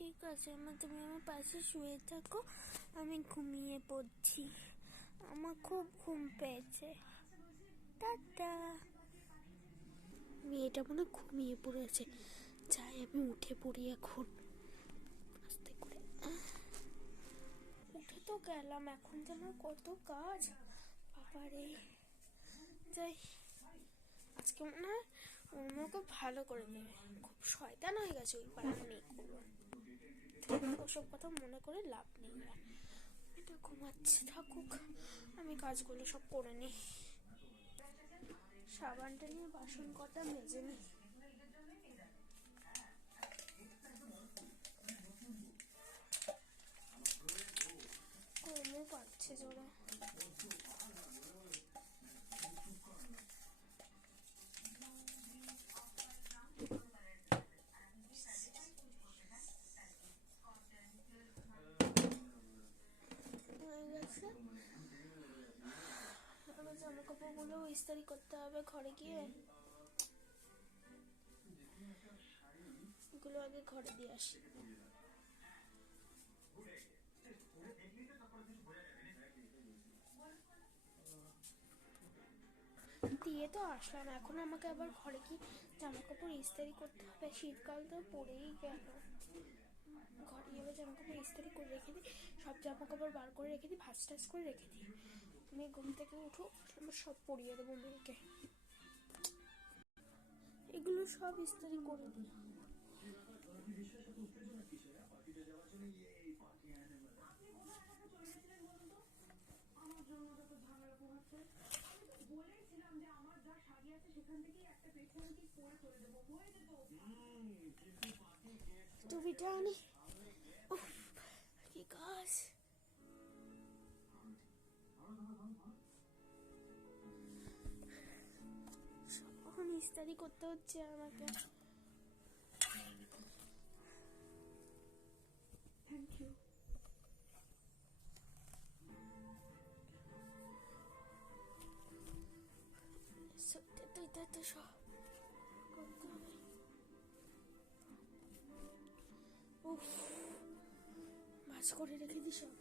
ঠিক আছে মা, তুমি আমার পাশে শুয়ে থাকো, আমি ঘুমিয়ে পড়ছি, আমার খুব ঘুম পেয়েছে। টাটা। মেয়েটা মনে ঘুমিয়ে পড়েছে, যাই আমি উঠে পড়ি এখন আস্তে করে। উঠে তো গেলাম, এখন যেন কত কাজ, বাবারে। যাই, আজকে মনে হয় খুব ভালো করে দেবে, খুব শয়তান হয়ে গেছে ওই পাড়ার মেয়েগুলো। ওসব কথা মনে করে লাভ নেই, এটা ঘুমাচ্ছে থাকুক, আমি কাজগুলো সব করে নিই। সাবানটা নিয়ে বাসন কটা মেজে নিই। কমও পাচ্ছে জোরে। জামা কাপড়গুলো ইস্ত্রি করতে হবে ঘরে গিয়ে, এগুলো আগে ঘরে দিয়ে আসি। দিয়ে তো আসলাম, এখন আমাকে আবার ঘরে কি জামা কাপড় ইস্ত্রি করতে হবে, শীতকাল তো পড়েই গেল। ঘরে এবার জামা কাপড় ইস্ত্রি করে রেখে দিই, সব জামা কাপড় বার করে রেখে দিই, ভাঁজ টাজ করে রেখে দিই। মেয়ে ঘুম থেকে উঠো, আমার সব পরিয়ে দেবো মেয়েকে, এগুলো সব ইস্ত্রি করে দিই। টুপিটা আনি, কি কাজ। এখন ইস্তারি করতে হচ্ছে আমাকে। Thank you. সত্যি তো এটা তো সব করতে হবে। উফ, ভাঁজ করে রেখে দিস সব।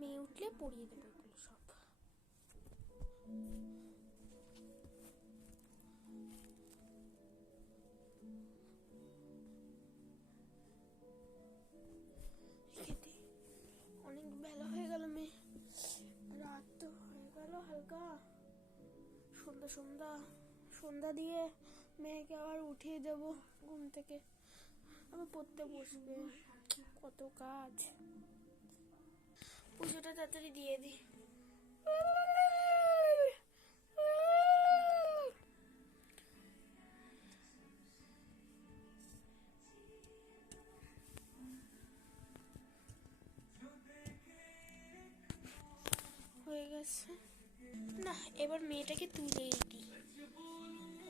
মেয়ে উঠলে পরিয়ে দেবো এগুলো সব। অনেক বেলা হয়ে গেল, মেয়ে রাত তো হয়ে গেল হালকা, সন্ধ্যা দিয়ে মেয়েকে আবার উঠিয়ে দেবো ঘুম থেকে, আবার পড়তে বসবে, কত কাজ। পুজোটা তাড়াতাড়ি দিয়ে দিই। হয়ে গেছে না, এবার মেয়েটাকে তুলেই দিই,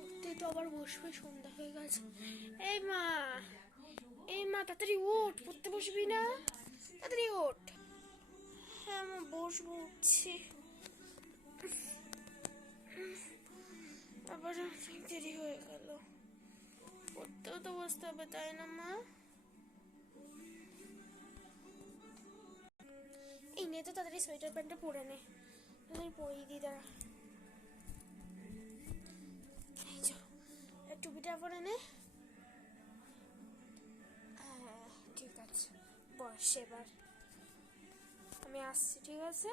উঠতে তো আবার বসবে, সন্ধ্যা হয়ে গেছে। এই মা তাড়াতাড়ি ওঠ, পড়তে বসবি না, তাড়াতাড়ি ওঠ। হ্যাঁ মা বসবো, উঠছি, আবার অনেক দেরি হয়ে গেল, পড়তেও তো বসতে হবে তাই না মা। এই নে তো তাড়াতাড়ি সোয়েটার প্যান্টটা পরে নে, তাড়াতাড়ি পরিয়ে দিই, দাঁড়া। টুপিটা পরে নে। হ্যাঁ ঠিক আছে, বস এবার, আমি আসছি, ঠিক আছে।